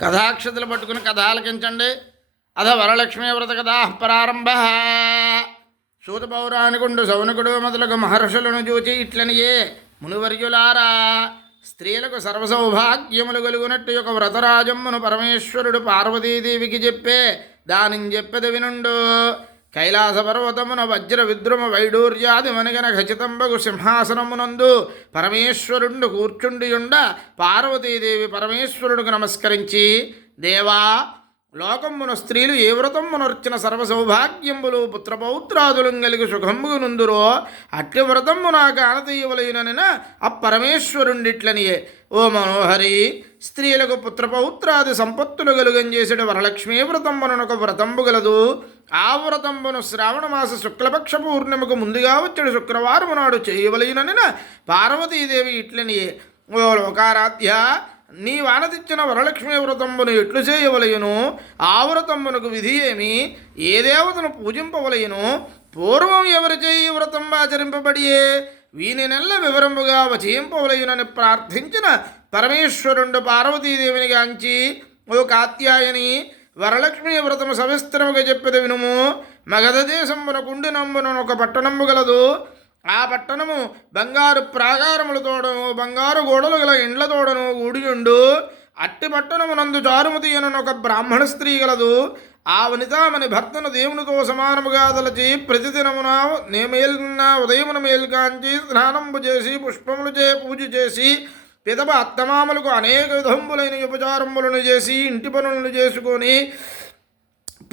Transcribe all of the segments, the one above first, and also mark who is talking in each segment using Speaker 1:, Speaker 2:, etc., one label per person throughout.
Speaker 1: కథాక్షతులు పట్టుకుని కథ ఆలకించండి. అధ వరలక్ష్మీ వ్రత కథా ప్రారంభ. సూత పౌరాణికుండు సౌనకుడు మొదలగు మహర్షులను చూచి ఇట్లనియే మునివర్యులారా స్త్రీలకు సర్వసౌభాగ్యములు కలుగునట్టు యొక్క వ్రతరాజమ్మును పరమేశ్వరుడు పార్వతీదేవికి చెప్పే దానిని చెప్పేది వినుండు. కైలాస పర్వతమున వజ్ర విద్రుమ వైడూర్యాది మనగన ఖచ్చితంబగు సింహాసనమునందు పరమేశ్వరుండు కూర్చుండియుండ పార్వతీదేవి పరమేశ్వరుడికి నమస్కరించి దేవా లోకమున స్త్రీలు ఏ వ్రతమునర్చిన సర్వ సౌభాగ్యంబులు పుత్రపౌత్రాదులు కలిగి సుఖంబునుందురో అట్టి వ్రతము నాకు ఆనతీయవలైనన పరమేశ్వరుండిట్లనియే ఓ మనోహరి స్త్రీలకు పుత్రపౌత్రాది సంపత్తులు కలుగంచేసడు వరలక్ష్మీ వ్రతంబునొక వ్రతంబు గలదు. ఆ వ్రతంబును శ్రావణమాస శుక్లపక్ష పూర్ణిమకు ముందుగా వచ్చాడు శుక్రవారం నాడు చేయవలైనన పార్వతీదేవి ఇట్లనియే ఓ లోకారాధ్య నీ వానదిచ్చిన వరలక్ష్మి వ్రతంబును ఎట్లు చేయవలయను? ఆ వ్రతంబునకు విధి ఏమి? ఏ దేవతను పూజింపవలయను? పూర్వం ఎవరి చేయి వ్రతం ఆచరింపబడియే? వీని నెల వివరముగా వచయింపవలయునని ప్రార్థించిన పరమేశ్వరుండు పార్వతీదేవిని గాంచి ఓ కాత్యాయని వరలక్ష్మి వ్రతము సవిస్తరముగా చెప్పేది వినుము మగధ దేశంబున గుండె నంబున ఒక పట్టణంబు గలదు. ఆ పట్టణము బంగారు ప్రాగారములతోడను బంగారు గోడలు గల ఇండ్లతోడను ఊడియుండు. అట్టి పట్టణమునందు చారుమతి ఒక బ్రాహ్మణ స్త్రీ గలదు. ఆ వనితామని భర్తను దేవునితో సమానముగా తలచి ప్రతిదినమున నేమేల్న ఉదయమున మేల్కాంచి స్నానంపు చేసి పుష్పములు చే పూజ చేసి పిదప అత్తమామలకు అనేక విధంబులైన ఉపచారములను చేసి ఇంటి పనులను చేసుకొని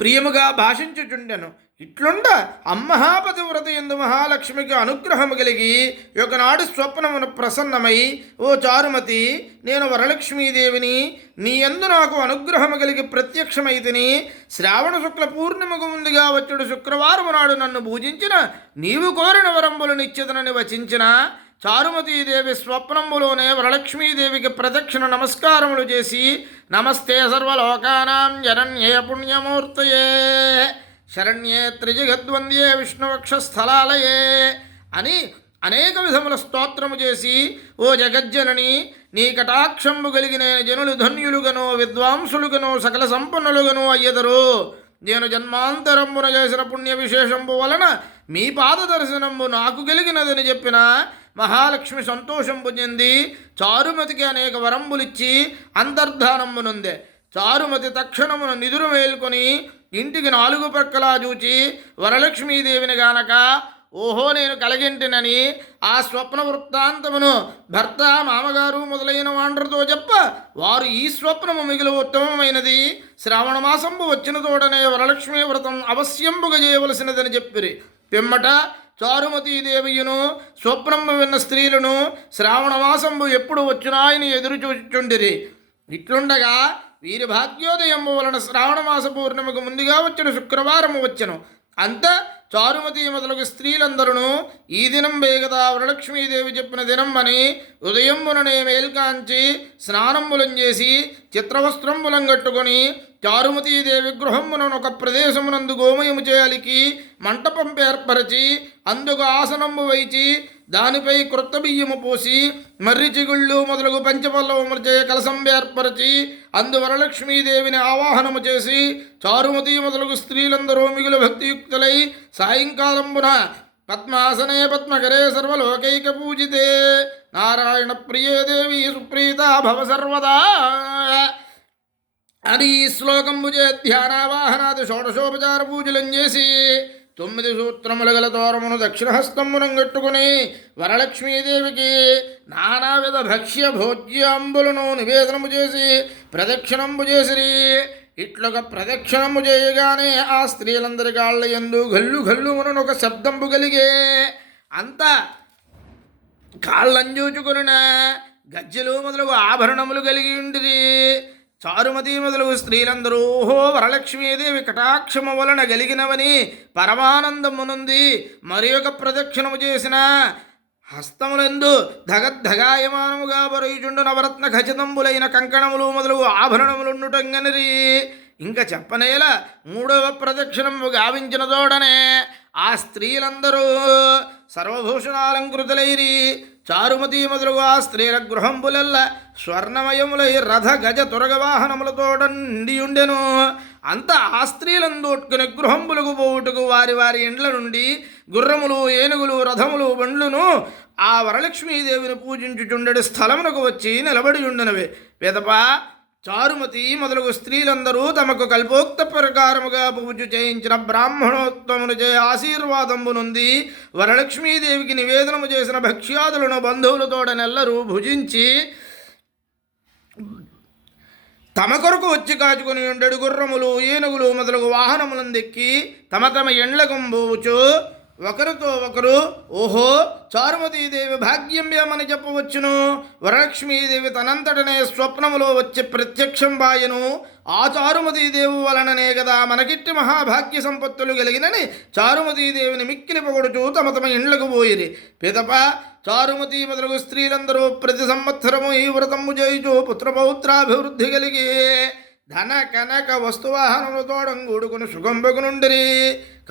Speaker 1: ప్రియముగా భాషించుచుండెను. ఇట్లుండ అమ్మహాపతి వ్రత ఎందు మహాలక్ష్మికి అనుగ్రహము కలిగి ఒకనాడు స్వప్నమును ప్రసన్నమై ఓ చారుమతి నేను వరలక్ష్మీదేవిని నీ ఎందు నాకు అనుగ్రహము కలిగి ప్రత్యక్షమైతిని శ్రావణ శుక్ల పూర్ణిమకు ముందుగా వచ్చుడు శుక్రవారం నాడు నన్ను పూజించిన నీవు కోరిన వరంబులు నిశ్చితనని వచించిన చారుమతీదేవి స్వప్నంబులోనే వరలక్ష్మీదేవికి ప్రదక్షిణ నమస్కారములు చేసి నమస్తే సర్వలోకానాం జనన్యే పుణ్యమూర్తయే. శరణ్యే త్రిజగద్వంద్యే విష్ణువక్షస్థలాలయే అని అనేక విధముల స్తోత్రము చేసి ఓ జగజ్జనని నీ కటాక్షంబు కలిగిన జనులు ధన్యులుగను విద్వాంసులుగను సకల సంపన్నులుగను అయ్యదరు. నేను జన్మాంతరంబున చేసిన పుణ్య విశేషంబు వలన మీ పాద దర్శనంబు నాకు కలిగినదని చెప్పిన మహాలక్ష్మి సంతోషంబు చెంది చారుమతికి అనేక వరంబులిచ్చి అంతర్ధానంబునుందే చారుమతి తక్షణమున నిదురు మేల్కొని ఇంటికి నాలుగు ప్రక్కలా చూచి వరలక్ష్మీదేవిని గానక ఓహో నేను కలిగింటినని ఆ స్వప్న వృత్తాంతమును భర్త మామగారు మొదలైన వాండ్రతో చెప్ప వారు ఈ స్వప్నము మిగిలి ఉత్తమమైనది. శ్రావణ మాసంబు వచ్చిన తోడనే వరలక్ష్మీ వ్రతం అవశ్యంబుగా చేయవలసినదని చెప్పిరి. పిమ్మట చారుమతీదేవియును స్వప్నము విన్న స్త్రీలను శ్రావణ మాసంబు ఎప్పుడు వచ్చినాయని ఎదురు చూచుచుండిరి. ఇట్లుండగా వీరి భాగ్యోదయము వలన శ్రావణమాస పూర్ణిమకు ముందుగా వచ్చిన శుక్రవారము వచ్చను. అంత చారుమతి మొదలగు స్త్రీలందరూ ఈ దినం వేగదా వరలక్ష్మీదేవి చెప్పిన దినం అని ఉదయంబుననే మేల్కాంచి స్నానంబులం చేసి చిత్రవస్త్రంబులం కట్టుకొని చారుమతీదేవి గృహమునను ఒక ప్రదేశమునందు గోమయము చేయాలికి మంటపం ఏర్పరచి అందుకు ఆసనంబు వైచి దానిపై క్రొత్త బియ్యము పోసి మర్రి చిగుళ్ళు మొదలగు పంచపల్లవములు చేయ కలసం ఏర్పరిచి అందు ఆవాహనము చేసి చారుమతి మొదలగు స్త్రీలందరూ మిగులు భక్తియుక్తులై సాయంకాలంబున పద్మాసనే పద్మకరే సర్వలోకైక పూజితే. నారాయణ ప్రియే దేవి సుప్రీత భవ సర్వదా. అని ఈ శ్లోకంబుజే ధ్యానావాహనాది షోడశోపచార పూజలం చేసి తొమ్మిది సూత్రముల గల తోరమును దక్షిణహస్తమునం కట్టుకుని వరలక్ష్మీదేవికి నానావిధ భక్ష్య భోజ్యాంబులను నివేదనము చేసి ప్రదక్షిణంబు చేసిరి. ఇట్లొక ప్రదక్షిణము చేయగానే ఆ స్త్రీలందరి కాళ్ళ ఎందు గల్లు గల్లు ఒక శబ్దంబు కలిగే అంతా కాళ్ళంజూచుకున్న గజ్జెలు మొదలగు ఆభరణములు కలిగి ఉండిరి. చారుమతి మొదలగు స్త్రీలందరూ వరలక్ష్మీదేవి కటాక్షము వలన గలిగినవని పరమానందమునుంది. మరి ఒక ప్రదక్షిణము చేసిన హస్తములందు ధగద్ధగాయమానముగా బరుయుచుండు నవరత్న ఖచ్చితంబులైన కంకణములు మొదలు ఆభరణములుండుటంగనిరి. ఇంకా చెప్పనేలా మూడవ ప్రదక్షిణము గావించినదోడనే ఆ స్త్రీలందరూ సర్వభూషణాలంకృతులైరి చారుమతి మొదలుగు ఆ స్త్రీల గృహంబులెల్ల స్వర్ణమయములై రథ గజ తురగ వాహనములతోడ నిండియుండెను అంత ఆ స్త్రీలందోట్టుకుని గృహంబులకు పోవుటకు వారి వారి ఇండ్ల నుండి గుర్రములు ఏనుగులు రథములు బండ్లును ఆ వరలక్ష్మీదేవిని పూజించుచుండెడు స్థలమునకు వచ్చి నిలబడి ఉండనవే పెదప చారుమతి మొదలగు స్త్రీలందరూ తమకు కల్పోక్త ప్రకారముగా పూజ చేయించిన బ్రాహ్మణోత్తమును చే ఆశీర్వాదంబునుంది వరలక్ష్మీదేవికి నివేదనము చేసిన భక్ష్యాదులను బంధువులతోడనెల్లరూ భుజించి తమ కొరకు వచ్చి కాచుకుని ఉండెడు గుర్రములు ఏనుగులు మొదలగు వాహనములను దెక్కి తమ తమ ఎండ్లకు పోవచ్చు ఒకరితో ఒకరు ఓహో చారుమతీదేవి భాగ్యమ్యమని చెప్పవచ్చును. వరలక్ష్మీదేవి తనంతటనే స్వప్నములో వచ్చి ప్రత్యక్షం బాయను ఆ చారుమతీదేవి వలననే కదా మనకిట్టి మహాభాగ్య సంపత్తులు కలిగినని చారుమతీదేవిని మిక్కిలి పొగడుచూ తమ తమ ఇండ్లకు పోయిరి. పిదప చారుమతి మొదలగు స్త్రీలందరూ ప్రతి సంవత్సరము ఈ వ్రతము చేయుచు పుత్రపౌత్రాభివృద్ధి కలిగే ధన కనక వస్తువాహనములతోడం కూడుకుని సుగంబకునుండిరి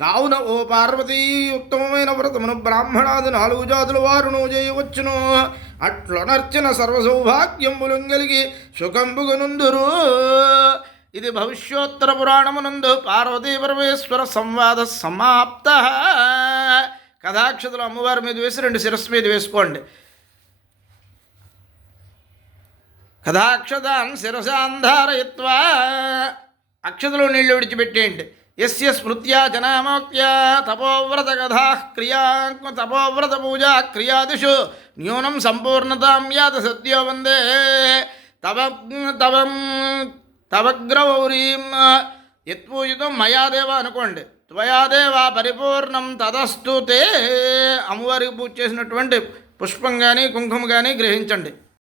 Speaker 1: కావున ఓ పార్వతీ ఉత్తమమైన వ్రతమును బ్రాహ్మణాది నాలుగు జాతుల వారును చేయవచ్చును. అట్లొనర్చిన సర్వ సౌభాగ్యములు కలిగి సుఖంబుగునుందురు ఇది భవిష్యోత్తర పురాణమునందు పార్వతీ పరమేశ్వర సంవాద సమాప్త. కథాక్షతులు అమ్మవారి మీద వేసి రెండు శిరస్సు మీద వేసుకోండి. కథాక్షతాన్ శిరసాంధారయత్వా అక్షతలో నీళ్ళు విడిచిపెట్టేయండి. ఎస్య స్మృత్యా జనామోక్త్యా తపోవ్రత కథా క్రియా తపోవ్రత పూజా క్రియాదిషు. న్యూనం సంపూర్ణతాం యాత సత్యో వందే. తవ తవం తవగ్రవౌరీం యత్పూజితం మయాదేవ అనుకోండి. త్వయాదేవ పరిపూర్ణం తదస్తు తే. అమ్మవారికి పూజ చేసినటువంటి పుష్పం కానీ కుంకుమ కానీ గ్రహించండి.